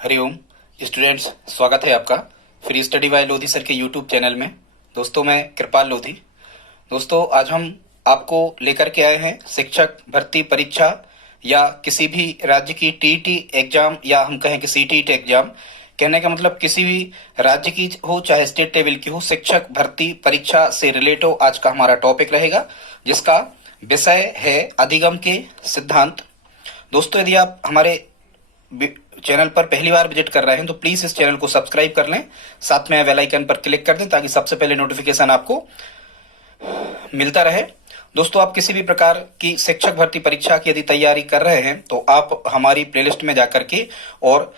Hariom students, स्वागत है आपका free study bye Lodhi sir के यूट्यूब चैनल में। दोस्तों, मैं कृपाल लोधी। दोस्तों, आज हम आपको लेकर के आए हैं शिक्षक भर्ती परीक्षा या किसी भी राज्य की टीईटी एग्जाम या हम कहें कि सीटीईटी एग्जाम। कहने का मतलब किसी भी राज्य की हो चाहे स्टेट लेवल की हो, शिक्षक भर्ती परीक्षा से रिलेटेड आज का हमारा टॉपिक रहेगा, जिसका विषय है अधिगम के सिद्धांत। दोस्तों, यदि आप हमारे चैनल पर पहली बार विजिट कर रहे हैं तो प्लीज इस चैनल को सब्सक्राइब कर लें, साथ में बेल आइकन पर क्लिक कर दें ताकि सबसे पहले नोटिफिकेशन आपको मिलता रहे। दोस्तों, आप किसी भी प्रकार की शिक्षक भर्ती परीक्षा की यदि तैयारी कर रहे हैं तो आप हमारी प्लेलिस्ट में जाकर के और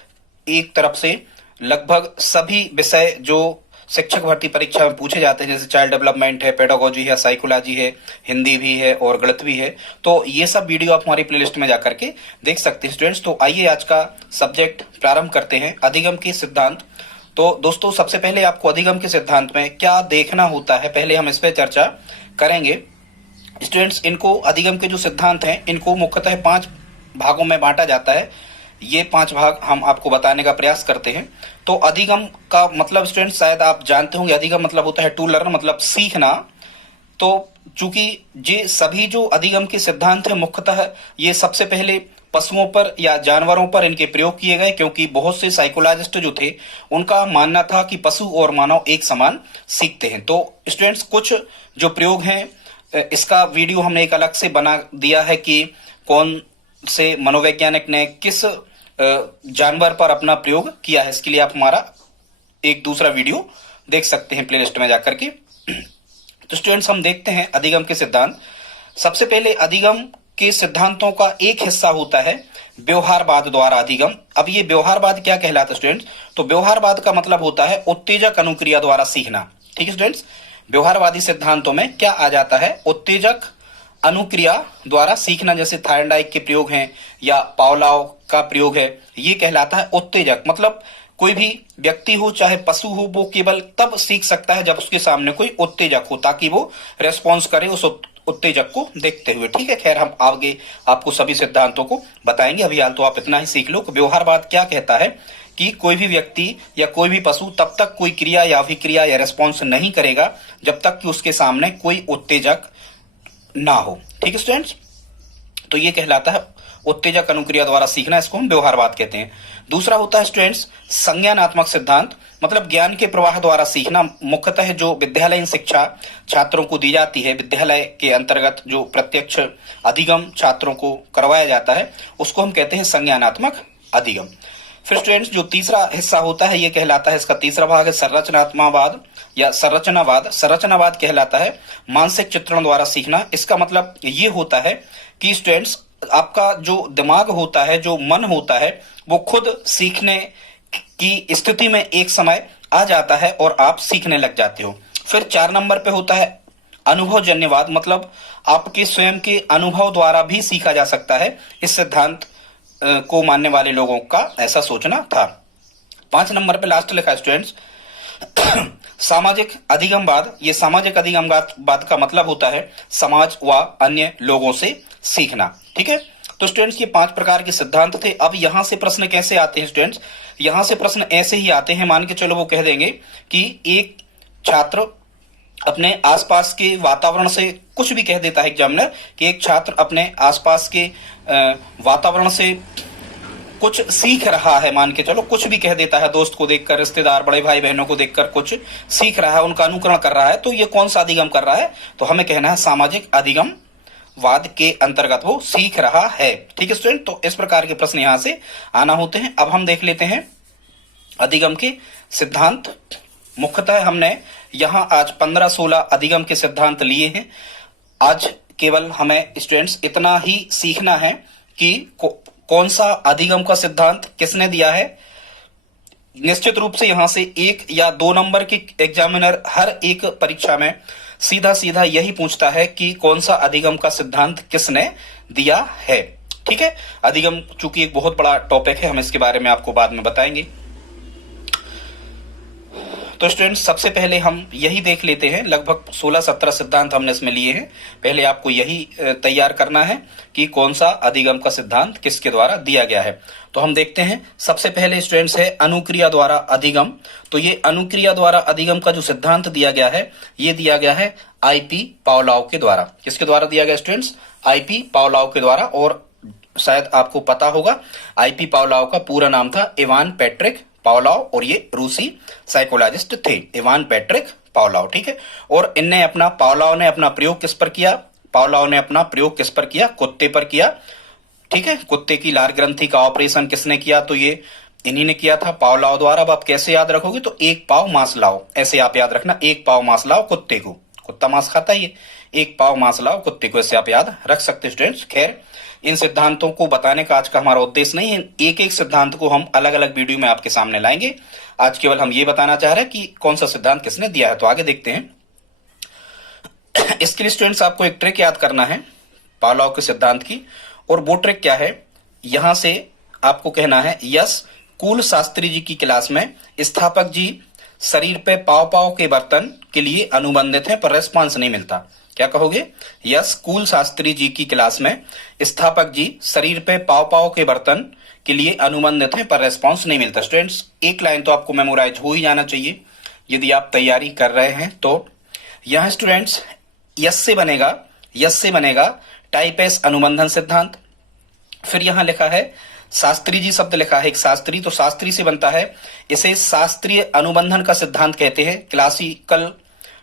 एक तरफ से लगभग सभी विषय जो शिक्षक भर्ती परीक्षा में पूछे जाते हैं, जैसे चाइल्ड डेवलपमेंट है, पेडागोजी है, साइकोलॉजी है, हिंदी भी है और गणित भी है, तो ये सब वीडियो आप हमारी प्लेलिस्ट में जाकर के देख सकते हैं स्टूडेंट्स। तो आइए आज का सब्जेक्ट प्रारंभ करते हैं, अधिगम के सिद्धांत। तो दोस्तों, सबसे पहले आपको अधिगम के सिद्धांत में क्या देखना होता है, पहले हम इस पर चर्चा करेंगे स्टूडेंट्स। इनको अधिगम के जो सिद्धांत हैं इनको मुख्यतः 5 भागों में बांटा जाता है। ये 5 भाग हम आपको बताने का प्रयास करते हैं। तो अधिगम का मतलब स्टूडेंट शायद आप जानते होंगे, अधिगम मतलब होता है टू लर्न, मतलब सीखना। तो चूंकि ये सभी जो अधिगम के सिद्धांत है मुख्यतः ये सबसे पहले पशुओं पर या जानवरों पर इनके प्रयोग किए गए, क्योंकि बहुत से साइकोलॉजिस्ट जो थे उनका मानना था कि पशु और मानव एक समान सीखते हैं। तो स्टूडेंट्स, कुछ जो प्रयोग हैं इसका वीडियो हमने एक अलग से बना दिया है कि कौन से मनोवैज्ञानिक ने किस जानवर पर अपना प्रयोग किया है। इसके लिए आप हमारा एक दूसरा वीडियो देख सकते हैं प्लेलिस्ट में जाकर के। तो स्टूडेंट्स, हम देखते हैं अधिगम के सिद्धांत। सबसे पहले अधिगम के सिद्धांतों का एक हिस्सा होता है व्यवहारवाद द्वारा अधिगम। अब ये व्यवहारवाद क्या कहलाता है स्टूडेंट्स? तो व्यवहारवाद का मतलब होता है उत्तेजक अनुक्रिया द्वारा सीखना। ठीक है स्टूडेंट्स, व्यवहारवादी सिद्धांतों में क्या आ जाता है? उत्तेजक अनुक्रिया द्वारा सीखना, जैसे थायरनडाइक के प्रयोग हैं या पावलोव का प्रयोग है, ये कहलाता है उत्तेजक। मतलब कोई भी व्यक्ति हो चाहे पशु हो, वो केवल तब सीख सकता है जब उसके सामने कोई उत्तेजक हो, ताकि वो रेस्पॉन्स करे उस उत्तेजक को देखते हुए। ठीक है, खैर हम आगे आपको सभी सिद्धांतों को बताएंगे। अभी हाल तो आप इतना ही सीख लो कि व्यवहारवाद क्या कहता है कि कोई भी व्यक्ति या कोई भी पशु तब तक कोई क्रिया या अभिक्रिया या रेस्पॉन्स नहीं करेगा जब तक कि उसके सामने कोई उत्तेजक ना हो। ठीक है स्टूडेंट्स, तो ये कहलाता है उत्तेजक अनुक्रिया द्वारा सीखना, इसको हम व्यवहारवाद कहते हैं। दूसरा होता है स्टूडेंट्स संज्ञानात्मक सिद्धांत, मतलब ज्ञान के प्रवाह द्वारा सीखना। मुख्यतः जो विद्यालयीन शिक्षा छात्रों को दी जाती है, विद्यालय के अंतर्गत जो प्रत्यक्ष अधिगम छात्रों को करवाया जाता है, उसको हम कहते हैं संज्ञानात्मक अधिगम। फिर स्टूडेंट्स, जो तीसरा हिस्सा होता है ये कहलाता है, इसका तीसरा भाग है संरचनात्मकवाद या संरचनावाद। संरचनावाद कहलाता है मानसिक चित्रण द्वारा सीखना। इसका मतलब ये होता है कि स्टूडेंट्स, आपका जो दिमाग होता है, जो मन होता है, वो खुद सीखने की स्थिति में एक समय आ जाता है और आप सीखने लग जाते हो। फिर 4 नंबर पे होता है अनुभवजन्यवाद, मतलब आपके स्वयं के अनुभव द्वारा भी सीखा जा सकता है। इस सिद्धांत को मानने वाले लोगों का ऐसा सोचना था। 5 नंबर पे लास्ट लिखा है स्टूडेंट्स सामाजिक अधिगमवाद। ये सामाजिक अधिगमवाद का मतलब होता है समाज व अन्य लोगों से सीखना। ठीक है, तो स्टूडेंट्स ये 5 प्रकार के सिद्धांत थे। अब यहां से प्रश्न कैसे आते हैं स्टूडेंट्स? यहां से प्रश्न ऐसे ही आते हैं, मान के चलो वो कह देंगे कि एक छात्र अपने आसपास के वातावरण से कुछ भी कह देता है एग्जामिनर कि एक छात्र अपने आसपास के वातावरण से कुछ सीख रहा है, मान के चलो कुछ भी कह देता है, दोस्त को देखकर, रिश्तेदार, बड़े भाई बहनों को देखकर कुछ सीख रहा है, उनका अनुकरण कर रहा है, तो ये कौन सा अधिगम कर रहा है? तो हमें कहना है सामाजिक अधिगमवाद के अंतर्गत वो सीख रहा है। ठीक है स्टूडेंट, तो इस प्रकार के प्रश्न यहां से आना होते हैं। अब हम देख लेते हैं अधिगम के सिद्धांत। मुख्यतः हमने यहां आज 15-16 अधिगम के सिद्धांत लिए हैं। आज केवल हमें स्टूडेंट्स इतना ही सीखना है कि कौन सा अधिगम का सिद्धांत किसने दिया है। निश्चित रूप से यहां से 1 या 2 नंबर की एग्जामिनर हर एक परीक्षा में सीधा सीधा यही पूछता है कि कौन सा अधिगम का सिद्धांत किसने दिया है। ठीक है, अधिगम चूंकि एक बहुत बड़ा टॉपिक है, हम इसके बारे में आपको बाद में बताएंगे। तो स्टूडेंट्स सबसे पहले हम यही देख लेते हैं, लगभग 16-17 सिद्धांत हमने इसमें लिए हैं। पहले आपको यही तैयार करना है कि कौन सा अधिगम का सिद्धांत किसके द्वारा दिया गया है। तो हम देखते हैं, सबसे पहले स्टूडेंट्स है अनुक्रिया द्वारा अधिगम। तो ये अनुक्रिया द्वारा अधिगम का जो सिद्धांत दिया गया है, ये दिया गया है आईपी पावलोव के द्वारा। किसके द्वारा दिया गया स्टूडेंट्स? आईपी पावलोव के द्वारा। और शायद आपको पता होगा आईपी पावलोव का पूरा नाम था इवान पैट्रिक पावलोव, और ये रूसी साइकोलॉजिस्ट थे, इवान पैट्रिक पावलोव। ठीक है। और इनने अपना पावलोव ने अपना प्रयोग किस पर किया? पावलोव ने अपना प्रयोग किस पर किया? कुत्ते पर किया। ठीक है। कुत्ते की लार ग्रंथि का ऑपरेशन किसने किया? तो ये इन्हीं ने किया था पावलोव द्वारा। अब आप कैसे याद रखोगे? तो एक पाव मांस लाओ, ऐसे आप याद रखना, एक पाव मांस लाओ कुत्ते को, कुत्ता मांस खाता है ये, एक पाव मांस लाओ कुत्ते को, ऐसे आप याद रख सकते स्टूडेंट्स। खैर, इन सिद्धांतों को बताने का आज का हमारा उद्देश्य नहीं है, एक एक सिद्धांत को हम अलग अलग वीडियो में आपके सामने लाएंगे। आज केवल हम ये बताना चाह रहे हैं कि कौन सा सिद्धांत किसने दिया है। तो आगे देखते हैं। इसके लिए स्टूडेंट्स आपको एक ट्रिक याद करना है पावलोव के सिद्धांत की, और वो ट्रिक क्या है? यहां से आपको कहना है, यस कुल शास्त्री जी की क्लास में स्थापक जी शरीर पे पाव पाव के बर्तन के लिए अनुबंधित हैं पर रेस्पॉन्स नहीं मिलता। क्या कहोगे? यस कुल शास्त्री जी की क्लास में स्थापक जी शरीर पे पाव पाव के बर्तन के लिए अनुबंधित हैं पर रेस्पॉन्स नहीं मिलता। स्टूडेंट्स एक लाइन तो आपको मेमोराइज हो ही जाना चाहिए यदि आप तैयारी कर रहे हैं। तो यहां स्टूडेंट्स यस से बनेगा टाइप एस अनुबंधन सिद्धांत। फिर यहां लिखा है शास्त्री जी शब्द लिखा है, एक शास्त्री, तो शास्त्री से बनता है, इसे शास्त्रीय अनुबंधन का सिद्धांत कहते हैं, क्लासिकल।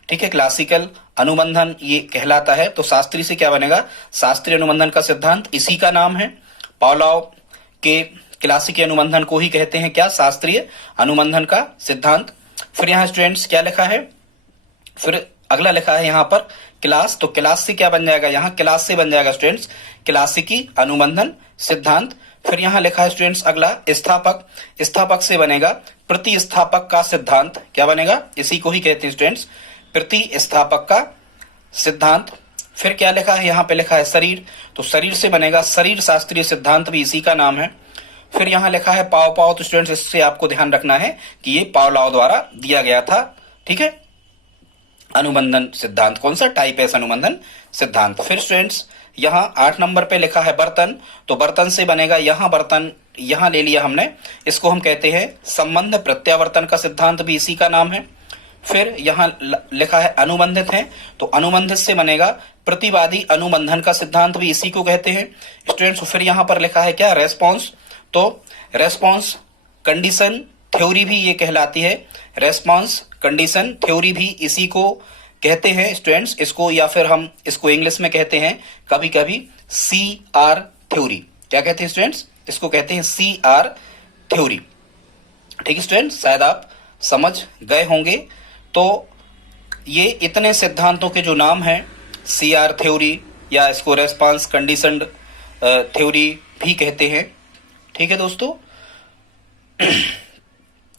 ठीक है, क्लासिकल अनुबंधन ये कहलाता है। तो शास्त्री से क्या बनेगा? शास्त्रीय अनुबंधन का सिद्धांत, इसी का नाम है। पावलोव के क्लासिक अनुबंधन को ही कहते हैं क्या? शास्त्रीय अनुबंधन का सिद्धांत। फिर यहाँ स्टूडेंट्स क्या लिखा है? फिर अगला लिखा है यहाँ पर क्लास, तो क्लास से क्या बन जाएगा? यहाँ क्लास से बन जाएगा स्टूडेंट्स क्लासिकी अनुबंधन सिद्धांत। फिर यहाँ लिखा है स्टूडेंट्स अगला स्थापक, स्थापक से बनेगा प्रतिस्थापक का सिद्धांत। क्या बनेगा? इसी को ही कहते हैं स्टूडेंट्स प्रतिस्थापक का सिद्धांत। फिर क्या लिखा है? यहाँ पे लिखा है शरीर, तो शरीर से बनेगा शरीर शास्त्रीय सिद्धांत, भी इसी का नाम है। फिर यहाँ लिखा है पाव पाव, तो स्टूडेंट्स इससे आपको ध्यान रखना है कि ये पावलोव द्वारा दिया गया था। ठीक है, अनुबंधन सिद्धांत कौन सा? टाइप एस अनुबंधन सिद्धांत। फिर स्टूडेंट्स यहाँ 8 नंबर पे लिखा है बर्तन, तो बर्तन से बनेगा, यहाँ बर्तन यहाँ ले लिया हमने, इसको हम कहते हैं संबंध प्रत्यावर्तन का सिद्धांत, भी इसी का नाम है। फिर यहाँ लिखा है अनुबंधित है, तो अनुबंधित से बनेगा प्रतिवादी अनुबंधन का सिद्धांत, भी इसी को कहते हैं स्टूडेंट्स। फिर यहाँ पर लिखा है क्या? रेस्पॉन्स, तो रेस्पॉन्स कंडीशन थ्योरी भी ये कहलाती है, रेस्पॉन्स कंडीशन थ्योरी भी इसी को कहते हैं स्टूडेंट्स इसको, या फिर हम इसको इंग्लिश में कहते हैं कभी कभी CR थ्योरी। क्या कहते हैं स्टूडेंट्स? इसको कहते हैं CR थ्योरी। ठीक है स्टूडेंट्स, शायद आप समझ गए होंगे। तो ये इतने सिद्धांतों के जो नाम हैं, CR थ्योरी या इसको रेस्पॉन्स कंडीशनड थ्योरी भी कहते हैं। ठीक है दोस्तों,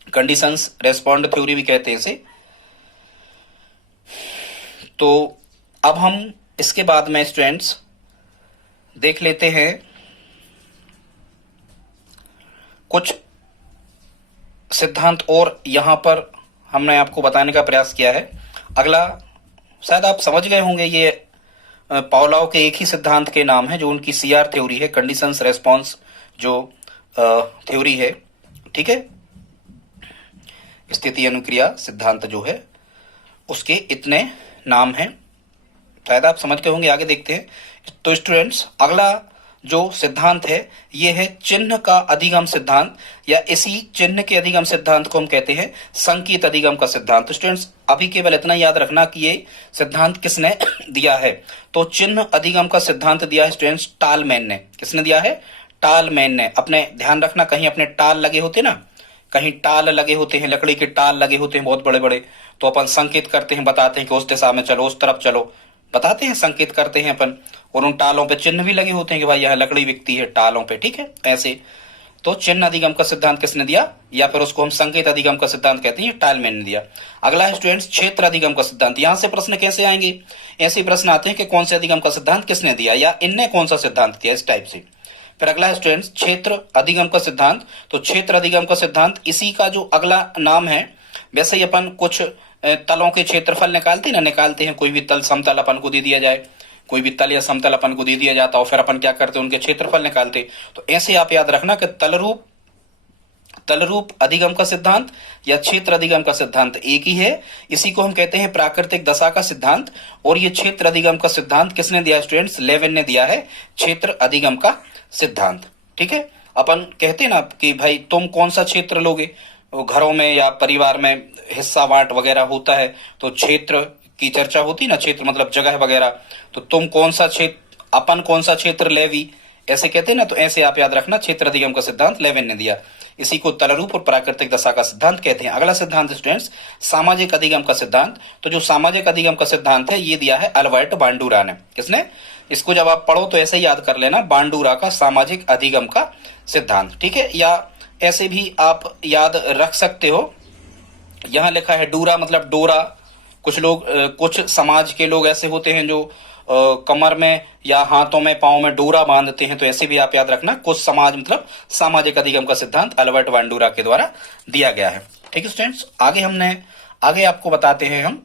कंडीशंस रेस्पॉन्ड थ्योरी भी कहते हैं इसे। तो अब हम इसके बाद में स्टूडेंट्स देख लेते हैं कुछ सिद्धांत, और यहां पर हमने आपको बताने का प्रयास किया है। अगला शायद आप समझ गए होंगे, ये पावलोव के एक ही सिद्धांत के नाम है, जो उनकी CR थ्योरी है, कंडीशंस रेस्पॉन्स जो थ्योरी है। ठीक है, स्थिति अनुक्रिया सिद्धांत जो है उसके इतने नाम हैं, शायद आप समझ गए होंगे। आगे देखते हैं। तो स्टूडेंट्स अगला जो सिद्धांत है ये है चिन्ह का अधिगम सिद्धांत, या इसी चिन्ह के अधिगम सिद्धांत को हम कहते हैं संकेत अधिगम का सिद्धांत। तो स्टूडेंट्स अभी केवल इतना याद रखना कि ये सिद्धांत किसने दिया है। तो चिन्ह अधिगम का सिद्धांत दिया है स्टूडेंट्स टालमैन ने। किसने दिया है? टालमैन ने। अपने ध्यान रखना, कहीं अपने टाल लगे होते ना, कहीं टाल लगे होते हैं, लकड़ी के टाल लगे होते हैं बहुत बड़े बड़े, तो अपन संकेत करते हैं, बताते हैं कि उस दिशा में चलो, उस तरफ चलो, बताते हैं, संकेत करते हैं अपन। और उन टालों पे चिन्ह भी लगे होते हैं कि भाई यहाँ लकड़ी बिकती है टालों पे। ठीक है, ऐसे। तो चिन्ह अधिगम का सिद्धांत किसने दिया, या फिर उसको हम संकेत अधिगम का सिद्धांत कहते हैं, टालमैन ने दिया। अगला है स्टूडेंट्स क्षेत्र अधिगम का सिद्धांत। यहां से प्रश्न कैसे आएंगे? ऐसे प्रश्न आते हैं कि कौन से अधिगम का सिद्धांत किसने दिया, या इनने कौन सा सिद्धांत दिया, इस टाइप से। फिर अगला है स्टूडेंट्स क्षेत्र अधिगम का सिद्धांत। तो क्षेत्र अधिगम का सिद्धांत इसी का जो अगला नाम है वैसे ही अपन कुछ तलों के क्षेत्रफल निकालते हैं, कोई भी तल समतल अपन को दे दिया जाए, कोई भी तल या समतल अपन को दे दिया जाता और फिर अपन क्या करते हैं, उनके क्षेत्रफल निकालते। तो ऐसे आप याद रखना कि तलरूप अधिगम का सिद्धांत या क्षेत्र अधिगम का सिद्धांत एक ही है। इसी को हम कहते हैं प्राकृतिक दशा का सिद्धांत। और ये क्षेत्र अधिगम का सिद्धांत किसने दिया स्टूडेंट्स? लेविन ने दिया है क्षेत्र अधिगम का सिद्धांत। ठीक है, अपन कहते हैं ना कि भाई तुम कौन सा क्षेत्र लोगे, घरों में या परिवार में हिस्सा बांट वगैरह होता है तो क्षेत्र की चर्चा होती है ना, क्षेत्र मतलब जगह वगैरह। तो तुम कौन सा क्षेत्र, अपन कौन सा क्षेत्र लेवी, ऐसे कहते हैं ना। तो ऐसे आप याद रखना, क्षेत्र अधिगम का सिद्धांत लेविन ने दिया। इसी को तलरूप और प्राकृतिक दशा का सिद्धांत कहते हैं। अगला सिद्धांत स्टूडेंट्स सामाजिक अधिगम का सिद्धांत। तो जो सामाजिक अधिगम का सिद्धांत है ये दिया है अल्बर्ट बांडुरा ने। किसने? इसको जब आप पढ़ो तो ऐसे ही याद कर लेना, बांडुरा का सामाजिक अधिगम का सिद्धांत। ठीक है, या ऐसे भी आप याद रख सकते हो, यहां लिखा है डूरा मतलब डोरा। कुछ लोग, कुछ समाज के लोग ऐसे होते हैं जो कमर में या हाथों में पांव में डोरा बांधते हैं। तो ऐसे भी आप याद रखना, कुछ समाज मतलब सामाजिक अधिगम का सिद्धांत अल्बर्ट बांडुरा के द्वारा दिया गया है। ठीक है स्टूडेंट्स, आगे आपको बताते हैं हम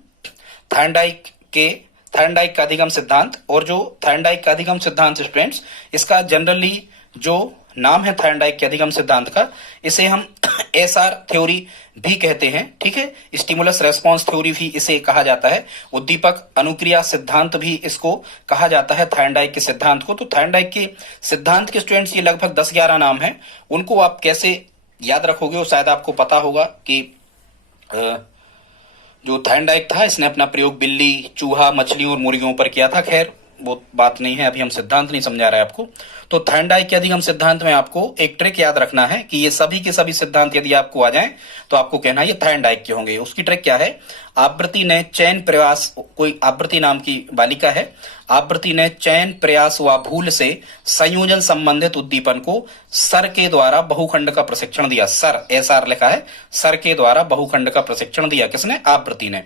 थॉर्नडाइक का अधिगम सिद्धांत। और जो थॉर्नडाइक का अधिगम सिद्धांत स्टूडेंट्स, इसका जनरली जो नाम है थॉर्नडाइक के अधिगम सिद्धांत का, इसे हम एसआर थ्योरी भी कहते हैं। ठीक है, स्टिमुलस रेस्पॉन्स थ्योरी भी इसे कहा जाता है। उद्दीपक अनुक्रिया सिद्धांत भी इसको कहा जाता है, थॉर्नडाइक के सिद्धांत को। तो थॉर्नडाइक के सिद्धांत के स्टूडेंट्स ये लगभग 10-11 नाम है। उनको आप कैसे याद रखोगे वो शायद आपको पता होगा कि जो थॉर्नडाइक था इसने अपना प्रयोग बिल्ली, चूहा, मछली और मुर्गियों पर किया था। खैर वो बात नहीं है, अभी हम सिद्धांत नहीं समझा रहे आपको। तो थॉर्नडाइक के अधिगम सिद्धांत में आपको एक ट्रिक याद रखना है कि ये सभी के सभी सिद्धांत यदि आपको आ जाएं तो आपको कहना ये थॉर्नडाइक के होंगे। उसकी ट्रिक क्या है? आवृत्ति ने चयन प्रयास, कोई आवृत्ति नाम की बालिका है, आवृत्ति ने चयन प्रयास व भूल से संयोजन संबंधित उद्दीपन को सर के द्वारा बहुखंड का प्रशिक्षण दिया। सर, एसआर लिखा है, सर के द्वारा बहुखंड का प्रशिक्षण दिया। किसने? आवृत्ति ने,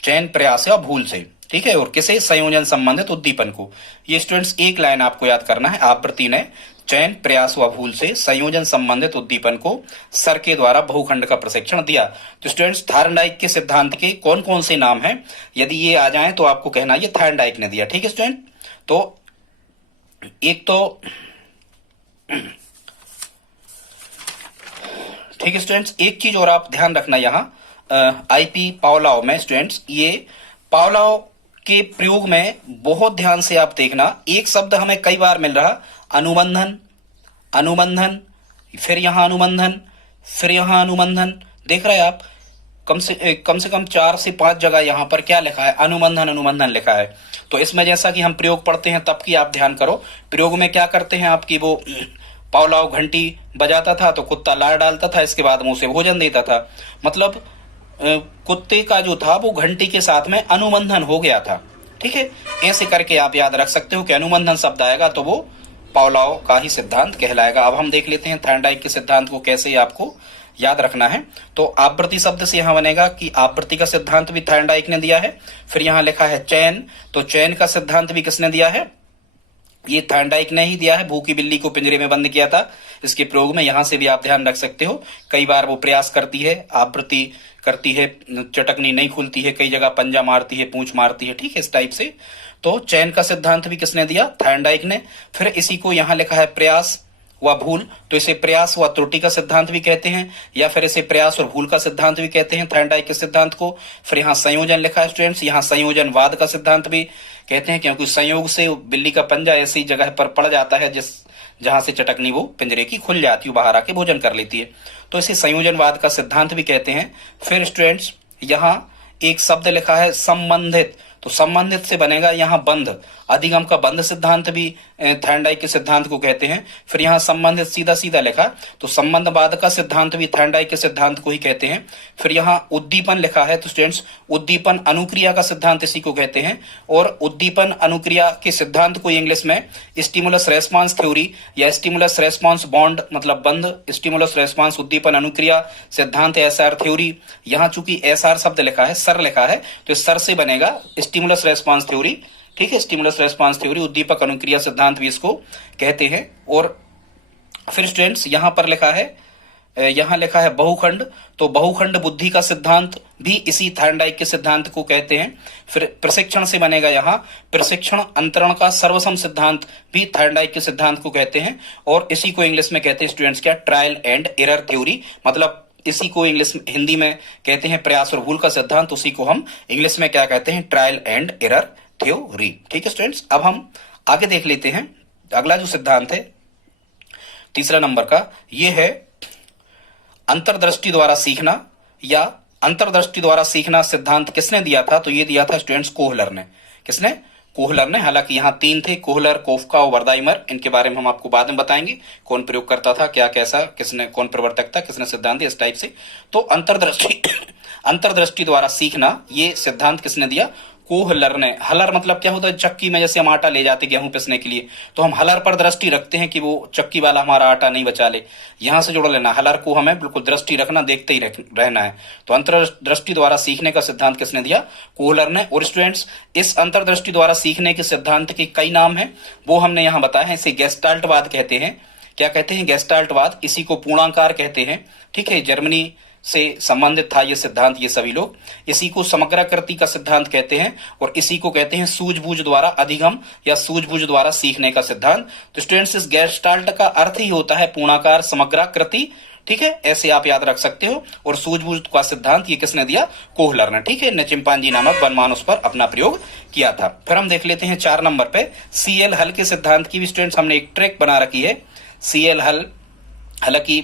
चयन प्रयास या भूल से। ठीक है, और किसे? संयोजन संबंधित उद्दीपन को। ये स्टूडेंट्स एक लाइन आपको याद करना है, आवृत्ति ने चयन प्रयास व भूल से संयोजन संबंधित उद्दीपन को सर के द्वारा बहुखंड का प्रशिक्षण दिया। तो स्टूडेंट्स थॉर्नडाइक के सिद्धांत के कौन कौन से नाम हैं, यदि ये आ जाएं तो आपको कहना ये थॉर्नडाइक ने दिया। ठीक है स्टूडेंट, तो एक तो ठीक है स्टूडेंट्स, एक चीज और आप ध्यान रखना यहाँ आईपी पावलोव में स्टूडेंट्स, ये पावलोव के प्रयोग में बहुत ध्यान से आप देखना, एक शब्द हमें कई बार मिल रहा, अनुबंधन, अनुबंधन, फिर यहां अनुबंधन, फिर यहां अनुबंधन। देख रहे हैं आप, कम से कम 4 से 5 जगह यहां पर क्या लिखा है? अनुबंधन, अनुबंधन लिखा है। तो इसमें जैसा कि हम प्रयोग पढ़ते हैं तब की आप ध्यान करो। प्रयोग में क्या करते हैं आपकी, वो पावलोव घंटी बजाता था तो कुत्ता लार डालता था, इसके बाद मुंह से भोजन देता था। मतलब कुत्ते का जो था वो घंटी के साथ में अनुबंधन हो गया था। ठीक है, ऐसे करके आप याद रख सकते हो कि अनुबंधन शब्द आएगा तो वो पावलोव का ही सिद्धांत कहलाएगा। अब हम देख लेते हैं थॉर्नडाइक के सिद्धांत को कैसे आपको याद रखना है। तो आवृत्ति शब्द से यहां बनेगा कि आवृत्ति का सिद्धांत भी थॉर्नडाइक ने दिया है। फिर यहां लिखा है चयन, तो चयन का सिद्धांत भी किसने दिया है? ये थॉर्नडाइक ने ही दिया है। भूखी बिल्ली को पिंजरे में बंद किया था इसके प्रयोग में। यहां से भी आप ध्यान रख सकते हो, कई बार वो प्रयास करती है, आवृत्ति करती है, चटकनी नहीं खुलती है, कई जगह पंजा मारती है, पूंछ मारती है। ठीक है, इस टाइप से। तो चयन का सिद्धांत भी किसने दिया? थॉर्नडाइक ने। फिर इसी को यहां लिखा है प्रयास व भूल, तो इसे प्रयास व त्रुटि का सिद्धांत भी कहते हैं, या फिर इसे प्रयास और भूल का सिद्धांत भी कहते हैं थॉर्नडाइक के सिद्धांत को। फिर यहाँ संयोजन लिखा है स्टूडेंट्स, यहाँ संयोजनवाद का सिद्धांत भी कहते हैं, क्योंकि संयोग से बिल्ली का पंजा ऐसी जगह पर पड़ जाता है जहां से चटकनी वो पिंजरे की खुल जाती है, बाहर आके भोजन कर लेती है। तो इसे संयोजनवाद का सिद्धांत भी कहते हैं। फिर स्टूडेंट्स यहाँ एक शब्द लिखा है संबंधित, तो संबंधित से बनेगा यहाँ बंध, अधिगम का बंध सिद्धांत भी थॉर्नडाइक के सिद्धांत को कहते हैं। फिर यहाँ संबंधित सीधा सीधा लिखा, तो संबंधवाद का सिद्धांत भी थॉर्नडाइक के सिद्धांत को ही कहते हैं। फिर यहाँ उद्दीपन लिखा है, तो स्टूडेंट्स उद्दीपन अनुक्रिया का सिद्धांत इसी को कहते हैं। और उद्दीपन अनुक्रिया के सिद्धांत को इंग्लिश में स्टिमुलस रेस्पॉन्स थ्योरी या स्टिमुलस रेस्पॉन्स बॉन्ड मतलब बंध, स्टिमुलस रेस्पॉन्स उद्दीपन अनुक्रिया सिद्धांत एसआर थ्योरी। यहाँ चूंकि एसआर शब्द लिखा है, सर लिखा है, तो इस सर से बनेगा स्टिमुलस रेस्पॉन्स थ्योरी। ठीक है, स्टिमुलस रेस्पॉन्स थ्योरी, उद्दीपक अनुक्रिया सिद्धांत भी इसको कहते हैं। और फिर स्टूडेंट्स यहां पर लिखा है यहाँ लिखा है बहुखंड, तो बहुखंड बुद्धि का सिद्धांत भी इसी थायरनडाइक के सिद्धांत को कहते हैं। फिर प्रशिक्षण से बनेगा यहाँ प्रशिक्षण अंतरण का सर्वसम सिद्धांत भी थायरनडाइक के सिद्धांत को कहते हैं। और इसी को इंग्लिश में कहते हैं स्टूडेंट्स क्या, ट्रायल एंड एरर थ्योरी, मतलब इसी को इंग्लिश हिंदी में कहते हैं प्रयास और भूल का सिद्धांत, उसी को हम इंग्लिश में क्या कहते हैं, ट्रायल एंड एरर थ्योरी। ठीक है स्टूडेंट्स, अब हम आगे देख लेते हैं। अगला जो सिद्धांत है तीसरा नंबर का, ये है अंतर्दृष्टि द्वारा सीखना, या अंतर्दृष्टि द्वारा सीखना सिद्धांत किसने दिया था, तो ये दिया था स्टूडेंट्स कोहलर ने। किसने, कोहलर ने। हालांकि यहाँ तीन थे, कोहलर, कोफका और वर्दाइमर, इनके बारे में हम आपको बाद में बताएंगे कौन प्रयोग करता था, क्या कैसा, किसने, कौन प्रवर्तक था, किसने सिद्धांत दिया, इस टाइप से। तो अंतर्दृष्टि अंतर्दृष्टि द्वारा सीखना ये सिद्धांत किसने दिया, कोहलर ने। हलर मतलब क्या होता है, चक्की में जैसे हम आटा ले जाते गेहूं पिसने के लिए, तो हम हलर पर दृष्टि रखते हैं कि वो चक्की वाला हमारा आटा नहीं बचा ले, यहां से जोड़ लेना। हलर को हमें बिल्कुल दृष्टि रखना, देखते ही रहना है। तो अंतर्दृष्टि द्वारा सीखने का सिद्धांत किसने दिया, कोहलर ने। और स्टूडेंट्स इस अंतर्दृष्टि द्वारा सीखने के सिद्धांत के कई नाम है, वो हमने यहाँ बताया है। इसे गेस्टाल्टवाद कहते हैं। क्या कहते हैं, गेस्टाल्टवाद। इसी को पूर्णांकार कहते हैं। ठीक है, जर्मनी से संबंधित था ये सिद्धांत, ये सभी लोग। इसी को समग्राकृति का सिद्धांत कहते हैं, और इसी को कहते हैं सूझबूझ द्वारा अधिगम या सूझबूझ द्वारा सीखने का सिद्धांत। तो स्टूडेंट्स इस गेस्टाल्ट का अर्थ ही होता है पूर्णाकार समग्राकृति। ठीक है, ऐसे आप याद रख सकते हो। और सूझबूझ का सिद्धांत ये किसने दिया, कोहलर ने। ठीक है, ने चिंपांजी नामक वनमानुष पर अपना प्रयोग किया था। फिर हम देख लेते हैं 4 नंबर पे सीएल हल के सिद्धांत की भी स्टूडेंट्स हमने एक ट्रैक बना रखी है। सीएल हल, हालांकि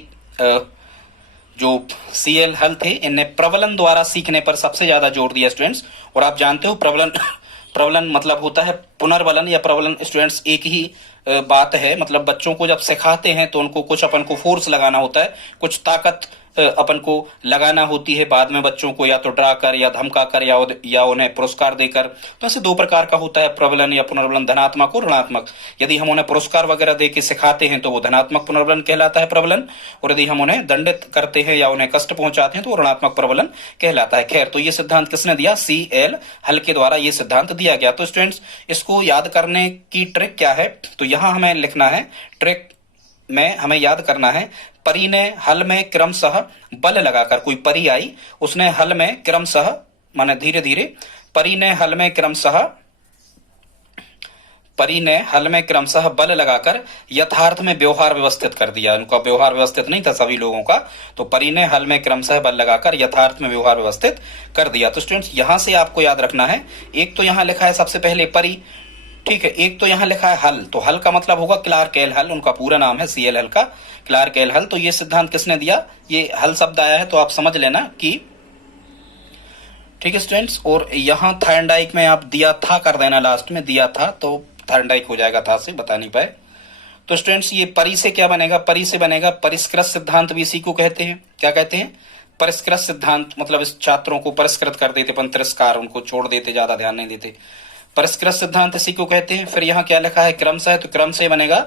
जो सीएल हल थे इनने प्रबलन द्वारा सीखने पर सबसे ज्यादा जोर दिया स्टूडेंट्स। और आप जानते हो प्रबलन मतलब होता है पुनर्बलन या प्रबलन। स्टूडेंट्स एक ही बात है, मतलब बच्चों को जब सिखाते हैं तो उनको कुछ अपन को फोर्स लगाना होता है, कुछ ताकत अपन को लगाना होती है, बाद में बच्चों को या तो डरा कर या धमका कर या उन्हें पुरस्कार देकर। तो ऐसे 2 प्रकार का होता है प्रबलन या पुनर्बलन, धनात्मक और ऋणात्मक। यदि हम उन्हें पुरस्कार वगैरह दे के सिखाते हैं तो वो धनात्मक पुनर्बलन कहलाता है, प्रबलन। और यदि हम उन्हें दंडित करते हैं या उन्हें कष्ट पहुंचाते हैं तो वो ऋणात्मक प्रबलन कहलाता है। खैर, तो ये सिद्धांत किसने दिया, सीएल हल के द्वारा ये सिद्धांत दिया गया। तो स्टूडेंट्स इसको याद करने की ट्रिक क्या है, तो यहां हमें लिखना है, ट्रिक में हमें याद करना है, परी ने हल में क्रमशः बल लगाकर, कोई परी आई, उसने हल में क्रमशः माने धीरे धीरे, परी ने हल में क्रमशः बल लगाकर यथार्थ में व्यवहार व्यवस्थित कर दिया। उनका व्यवहार व्यवस्थित नहीं था सभी लोगों का, तो परी ने हल में क्रमशः बल लगाकर यथार्थ में व्यवहार व्यवस्थित कर दिया। तो स्टूडेंट्स यहां से आपको याद रखना है, एक तो यहां लिखा है सबसे पहले परी, ठीक है, एक तो यहां लिखा है हल, तो हल का मतलब होगा क्लार्क एल हल, उनका पूरा नाम है सीएल हल का, क्लार्क एल हल। तो ये सिद्धांत किसने दिया, ये हल शब्द आया है तो आप समझ लेना कि, ठीक है स्टूडेंट्स। और यहां थायरनडाइक में आप दिया था कर देना, लास्ट में दिया था तो थायरनडाइक हो जाएगा, था से बता नहीं पाए। तो स्टूडेंट्स ये परी से क्या बनेगा, परी से बनेगा परिष्कृत सिद्धांत, भी इसी को कहते हैं। क्या कहते हैं, परिष्कृत सिद्धांत, मतलब इस छात्रों को परिष्कृत कर देते, अपन तिरस्कार, उनको छोड़ देते, ज्यादा ध्यान नहीं देते, परिष्कृत सिद्धांत इसी को कहते हैं। फिर यहाँ क्या लिखा है, क्रम से, तो क्रम से बनेगा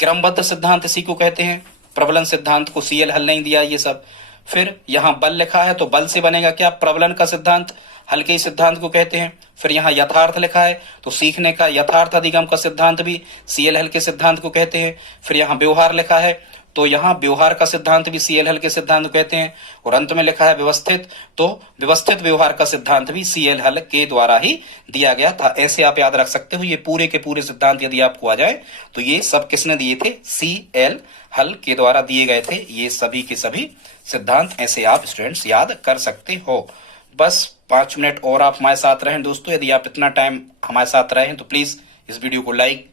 क्रमबद्ध सिद्धांत, इसी को कहते हैं। प्रबलन सिद्धांत को सीएल हल नहीं दिया ये सब। फिर यहाँ बल लिखा है तो बल से बनेगा क्या, प्रबलन का सिद्धांत, हल के सिद्धांत को कहते हैं। फिर यहाँ यथार्थ लिखा है तो सीखने का यथार्थ अधिगम का सिद्धांत भी सीएल हल के सिद्धांत को कहते हैं। फिर यहाँ व्यवहार लिखा है तो यहाँ व्यवहार का सिद्धांत भी सीएल हल के सिद्धांत को कहते हैं। और अंत में लिखा है व्यवस्थित, तो व्यवस्थित व्यवहार का सिद्धांत भी सीएल हल के द्वारा ही दिया गया था। ऐसे आप याद रख सकते हो, ये पूरे के पूरे सिद्धांत यदि आपको आ जाए तो ये सब किसने दिए थे, सीएल हल के द्वारा दिए गए थे ये सभी के सभी सिद्धांत। ऐसे आप स्टूडेंट्स याद कर सकते हो। बस 5 मिनट और आप हमारे साथ रहें दोस्तों। यदि आप इतना टाइम हमारे साथ रहें तो प्लीज इस वीडियो को लाइक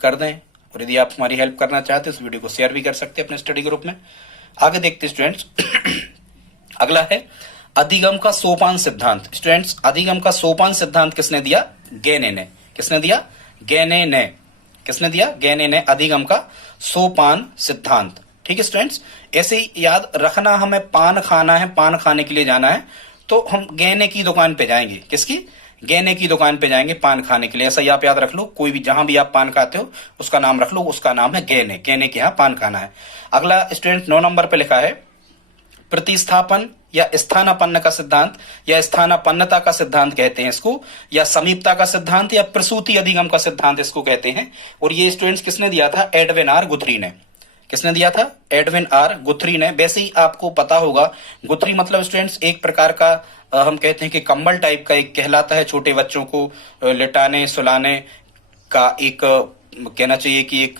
कर दें, और यदि आप हमारी हेल्प करना चाहते हैं इस वीडियो को शेयर भी कर सकते हैं अपने स्टडी ग्रुप में। आगे देखते हैं स्टूडेंट्स, अगला है अधिगम का सोपान सिद्धांत। स्टूडेंट्स अधिगम का सोपान सिद्धांत किसने दिया, गैने ने। किसने दिया, गैने ने। किसने दिया, गैने ने, अधिगम का सोपान सिद्धांत। ठीक है स्टूडेंट्स, ऐसे ही याद रखना, हमें पान खाना है, पान खाने के लिए जाना है तो हम गैने की दुकान पे जाएंगे। किसकी, गैने की दुकान पे जाएंगे पान खाने के लिए। ऐसा ही आप याद रख लो, कोई भी जहां भी आप पान खाते हो उसका नाम रख लो, उसका नाम है गैने, गैने के यहाँ पान खाना है। अगला स्टूडेंट 9 नंबर पे लिखा है प्रतिस्थापन या स्थानापन्न का सिद्धांत, या स्थानापन्नता का सिद्धांत कहते हैं इसको, या समीपता का सिद्धांत, या प्रसूति अधिगम का सिद्धांत इसको कहते हैं। और ये स्टूडेंट्स किसने दिया था, एडविन आर गुथरी ने। किसने दिया था? एडविन आर गुथरी ने। वैसे ही आपको पता होगा, गुथरी मतलब स्टूडेंट्स एक प्रकार का हम कहते हैं कि कंबल टाइप का एक कहलाता है, छोटे बच्चों को लिटाने सुलाने का एक कहना चाहिए कि एक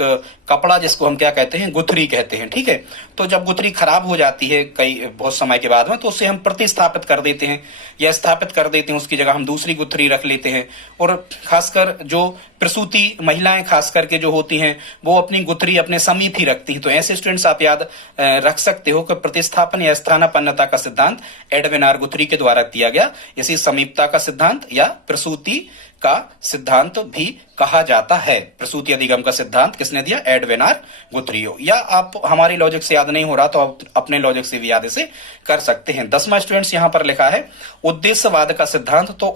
कपड़ा, जिसको हम क्या कहते हैं? गुथरी कहते हैं। ठीक है, तो जब गुथरी खराब हो जाती है कई बहुत समय के बाद में, तो उसे हम प्रतिस्थापित कर देते हैं या स्थापित कर देते हैं, उसकी जगह हम दूसरी गुथरी रख लेते हैं। और खासकर जो प्रसूति महिलाएं खास करके जो होती हैं, वो अपनी गुथरी अपने समीप ही रखती हैं। तो ऐसे स्टूडेंट्स आप याद रख सकते हो कि प्रतिस्थापन या स्थानापन्नता का सिद्धांत एडविन आर गुथरी के द्वारा दिया गया। इसी समीपता का सिद्धांत या प्रसूति का सिद्धांत भी कहा जाता है। प्रसूति अधिगम का सिद्धांत किसने दिया? Edwin R Guthrie. या आप हमारी लॉजिक से याद नहीं हो रहा तो आप अपने लॉजिक से भी याद इसे कर सकते हैं। 10वां स्टूडेंट्स यहां पर लिखा है उद्देश्यवाद का सिद्धांत। तो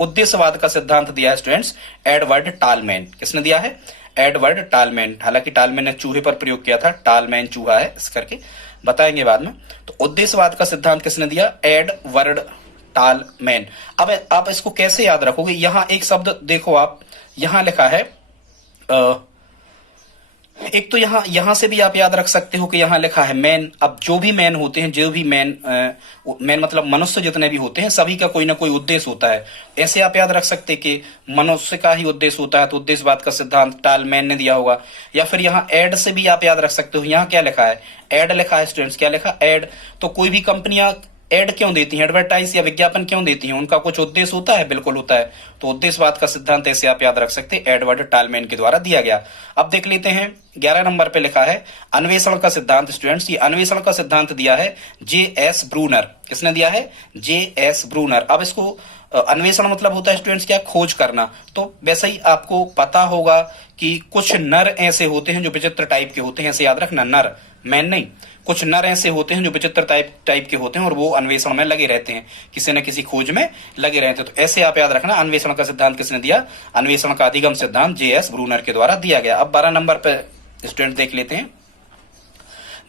उद्देश्यवाद का सिद्धांत दिया है स्टूडेंट्स एडवर्ड टालमैन। किसने दिया है? एडवर्ड टालमैन। हालांकि टालमैन ने चूहे पर प्रयोग किया था, टालमैन चूहा है इस करके बताएंगे बाद में। तो उद्देश्यवाद का सिद्धांत किसने दिया? एडवर्ड टालमैन। अब आप इसको कैसे याद रखोगे? यहां एक शब्द देखो, आप यहां लिखा है एक तो यहां से भी आप याद रख सकते हो कि यहां लिखा है मैन। अब जो भी मैन होते हैं, जो भी मैन मतलब मनुष्य जितने भी होते हैं, सभी का कोई ना कोई उद्देश्य होता है। ऐसे आप याद रख सकते हैं कि मनुष्य का ही उद्देश्य होता है, तो उद्देश्यवाद का सिद्धांत टालमैन ने दिया होगा। या फिर यहाँ एड से भी आप याद रख सकते हो। यहाँ क्या लिखा है? एड लिखा है स्टूडेंट्स। क्या लिखा? एड। तो कोई भी कंपनियां एड क्यों देती हैं, एडवर्टाइज या विज्ञापन क्यों देती हैं? उनका कुछ उद्देश्य होता है, बिल्कुल होता है। तो उद्देश्यवाद का सिद्धांत ऐसे आप याद रख सकते हैं, एडवर्ड टालमैन के द्वारा दिया गया। अब देख लेते हैं 11 नंबर पे लिखा है अन्वेषण का सिद्धांत। स्टूडेंट्स ये अन्वेषण का सिद्धांत दिया है जे.एस. ब्रूनर। किसने दिया है? जे.एस. ब्रूनर। अब इसको अन्वेषण मतलब होता है स्टूडेंट्स क्या? खोज करना। तो वैसे ही आपको पता होगा कि कुछ नर ऐसे होते हैं जो विचित्र टाइप के होते हैं, ऐसे याद रखना, नर, मैन नहीं। कुछ नर ऐसे होते हैं जो विचित्र टाइप के होते हैं और वो अन्वेषण में लगे रहते हैं, किसी न किसी खोज में लगे रहते हैं। तो ऐसे आप याद रखना, अन्वेषण का सिद्धांत किसने दिया? अन्वेषण का अधिगम सिद्धांत जे.एस. ब्रूनर के द्वारा दिया गया। अब 12 नंबर पे स्टूडेंट देख लेते हैं।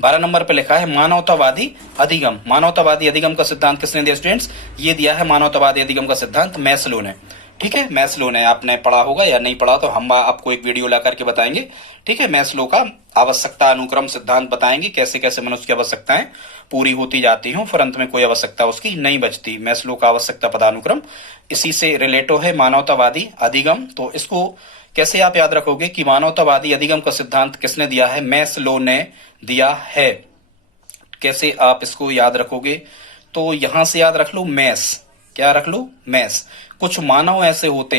12 नंबर पे लिखा है मानवतावादी अधिगम। मानवतावादी अधिगम का सिद्धांत किसने दिया स्टूडेंट्स? ये दिया है मानवतावादी अधिगम का सिद्धांत मैस्लो ने। ठीक है, मैस्लो ने। आपने पढ़ा होगा या नहीं पढ़ा तो हम आपको एक वीडियो ला करके बताएंगे। ठीक है, मैस्लो का आवश्यकता अनुक्रम सिद्धांत बताएंगे, कैसे कैसे मनुष्य की आवश्यकताएं पूरी होती जाती हैं, फिर अंत में कोई आवश्यकता उसकी नहीं बचती। मैस्लो का आवश्यकता पदानुक्रम इसी से रिलेटो है मानवतावादी अधिगम। तो इसको कैसे आप याद रखोगे कि मानवतावादी अधिगम का सिद्धांत किसने दिया है? मैस्लो ने दिया है। कैसे आप इसको याद रखोगे? तो यहां से याद रख लो मैस। क्या रख लो? मैस। कुछ मानव ऐसे होते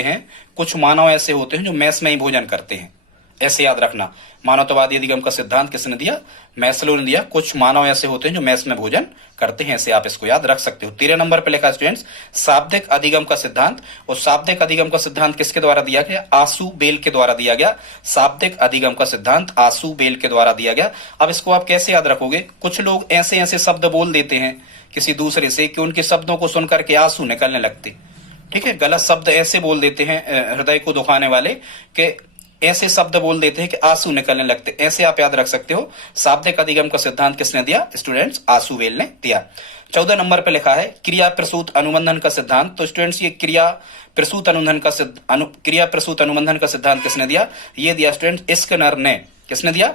हैं जो मैस में ही भोजन करते हैं, ऐसे याद रखना। मानवतावादी अधिगम का सिद्धांत किसने दिया? मैस्लो ने दिया। कुछ मानव ऐसे होते हैं जो मैस में भोजन करते हैं, ऐसे आप इसको याद रख सकते हो। 13 नंबर पे लिखा स्टूडेंट्स शाब्दिक अधिगम का सिद्धांत। और शाब्दिक अधिगम का सिद्धांत किसके द्वारा दिया गया? आसू बेल के द्वारा दिया गया। शाब्दिक अधिगम का सिद्धांत आसू बेल के द्वारा दिया गया। अब इसको आप कैसे याद रखोगे? कुछ लोग ऐसे ऐसे शब्द बोल देते हैं किसी दूसरे से कि उनके शब्दों को सुनकर के आंसू निकलने लगते। ठीक है, गलत शब्द ऐसे बोल देते हैं हृदय को दुखाने वाले, कि ऐसे शब्द बोल देते हैं कि आंसू निकलने लगते। ऐसे आप याद रख सकते हो। शाब्दिक अधिगम का सिद्धांत किसने दिया स्टूडेंट्स? आसुवेल ने दिया। 14 नंबर पे लिखा है क्रिया प्रसूत अनुबंधन का सिद्धांत। तो स्टूडेंट्स ये क्रिया प्रसूत अनुबंधन का सिद्धांत किसने दिया? ये दिया स्टूडेंट स्किनर ने। किसने दिया?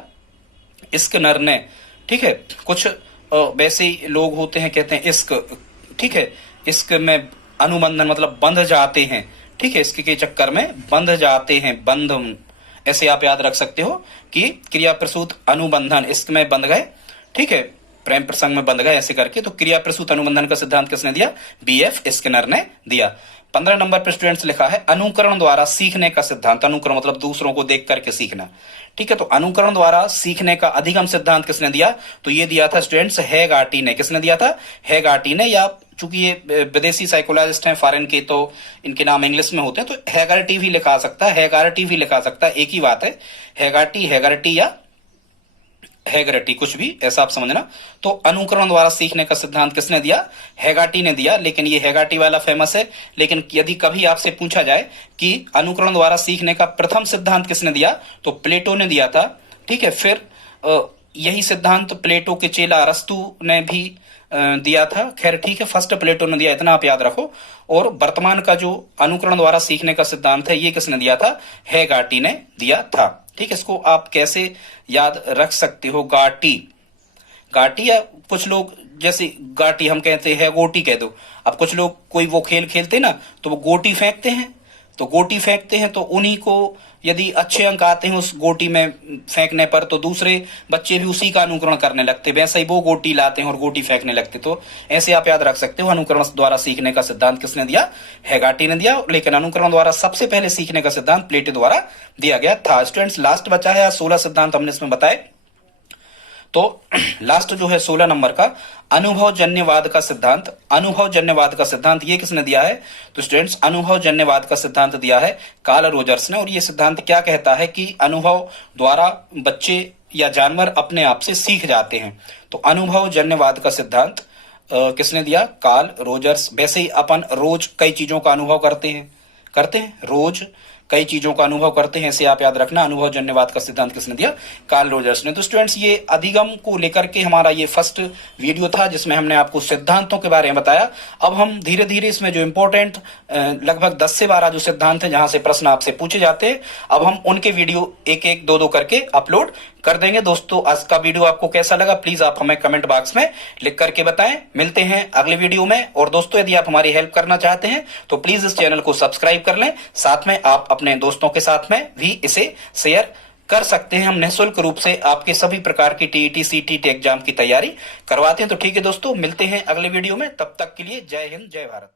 स्किनर ने। ठीक है, कुछ वैसे ही लोग होते हैं, कहते हैं इश्क। ठीक है, इश्क में अनुबंधन मतलब बंध जाते हैं। ठीक है, इश्क के चक्कर में बंध जाते हैं, बंध। ऐसे आप याद रख सकते हो कि क्रिया प्रसूत अनुबंधन, इश्क में बंध गए। ठीक है, प्रेम प्रसंग में बंध गए, ऐसे करके। तो क्रिया प्रसूत अनुबंधन का सिद्धांत किसने दिया? बीएफ स्किनर ने दिया। 15 नंबर पर स्टूडेंट्स लिखा है अनुकरण द्वारा सीखने का सिद्धांत। अनुकरण मतलब दूसरों को देख करके सीखना। ठीक है, तो अनुकरण द्वारा सीखने का अधिगम सिद्धांत किसने दिया? तो ये दिया था स्टूडेंट्स हैगार्टी ने। किसने दिया था? हैगार्टी ने। या चूंकि ये विदेशी साइकोलॉजिस्ट हैं, फॉरेन के, तो इनके नाम इंग्लिश में होते हैं, तो हैगार्टी भी लिखा सकता है, हैगार्टी भी लिखा सकता है, एक ही बात है। हैगार्टी या हैगर्टी, कुछ भी ऐसा आप समझना। तो अनुकरण द्वारा सीखने का सिद्धांत किसने दिया? हैगार्टी ने दिया। लेकिन ये हैगार्टी वाला फेमस है। लेकिन यदि कभी आपसे पूछा जाए कि अनुकरण द्वारा सीखने का प्रथम सिद्धांत किसने दिया, तो प्लेटो ने दिया था। ठीक है, फिर यही सिद्धांत प्लेटो के चेला अरस्तु ने भी दिया था। खैर ठीक है, फर्स्ट प्लेटो ने दिया, इतना आप याद रखो। और वर्तमान का जो अनुकरण द्वारा सीखने का सिद्धांत है, ये किसने दिया था? हेगाटी ने दिया था। ठीक है, इसको आप कैसे याद रख सकते हो? गाटी, गाटी, या कुछ लोग जैसे गाटी हम कहते हैं, गोटी कह दो। अब कुछ लोग कोई वो खेल खेलते ना, तो वो गोटी फेंकते हैं, तो गोटी फेंकते हैं, तो उन्हीं को यदि अच्छे अंक आते हैं उस गोटी में फेंकने पर, तो दूसरे बच्चे भी उसी का अनुकरण करने लगते, वैसे ही वो गोटी लाते हैं और गोटी फेंकने लगते। तो ऐसे आप याद रख सकते हो, अनुकरण द्वारा सीखने का सिद्धांत किसने दिया? हेगाटी ने दिया। लेकिन अनुकरण द्वारा सबसे पहले सीखने का सिद्धांत प्लेटो द्वारा दिया गया था। स्टूडेंट्स, लास्ट बचा है 16 सिद्धांत हमने इसमें बताए। तो लास्ट जो है 16 नंबर का अनुभवजन्यवाद का सिद्धांत। अनुभवजन्यवाद का सिद्धांत ये किसने दिया है? तो स्टूडेंट्स, अनुभवजन्यवाद का सिद्धांत दिया है कार्ल रोजर्स ने। और ये सिद्धांत क्या कहता है कि अनुभव द्वारा बच्चे या जानवर अपने आप से सीख जाते हैं। तो अनुभवजन्यवाद का सिद्धांत किसने दिया? Carl Rogers. वैसे ही अपन रोज कई चीजों का अनुभव करते हैं रोज कई चीजों का अनुभव करते हैं, ऐसे आप याद रखना। अनुभवजन्यवाद का सिद्धांत किसने दिया? कार्ल रोजर्स ने। तो स्टूडेंट्स, ये अधिगम को लेकर के हमारा ये फर्स्ट वीडियो था, जिसमें हमने आपको सिद्धांतों के बारे में बताया। अब हम धीरे धीरे इसमें जो इंपॉर्टेंट लगभग 10 से 12 जो सिद्धांत हैं, जहां से प्रश्न आपसे पूछे जाते हैं, अब हम उनके वीडियो एक एक दो करके अपलोड कर देंगे। दोस्तों, आज का वीडियो आपको कैसा लगा, प्लीज आप हमें कमेंट बॉक्स में लिख करके बताएं। मिलते हैं अगले वीडियो में। और दोस्तों, यदि आप हमारी हेल्प करना चाहते हैं तो प्लीज इस चैनल को सब्सक्राइब कर लें। साथ में आप अपने दोस्तों के साथ में भी इसे शेयर कर सकते हैं। हम निःशुल्क रूप से आपके सभी प्रकार की टीईटी सीटीटी एग्जाम की तैयारी करवाते हैं। तो ठीक है दोस्तों, मिलते हैं अगले वीडियो में। तब तक के लिए जय हिंद, जय भारत।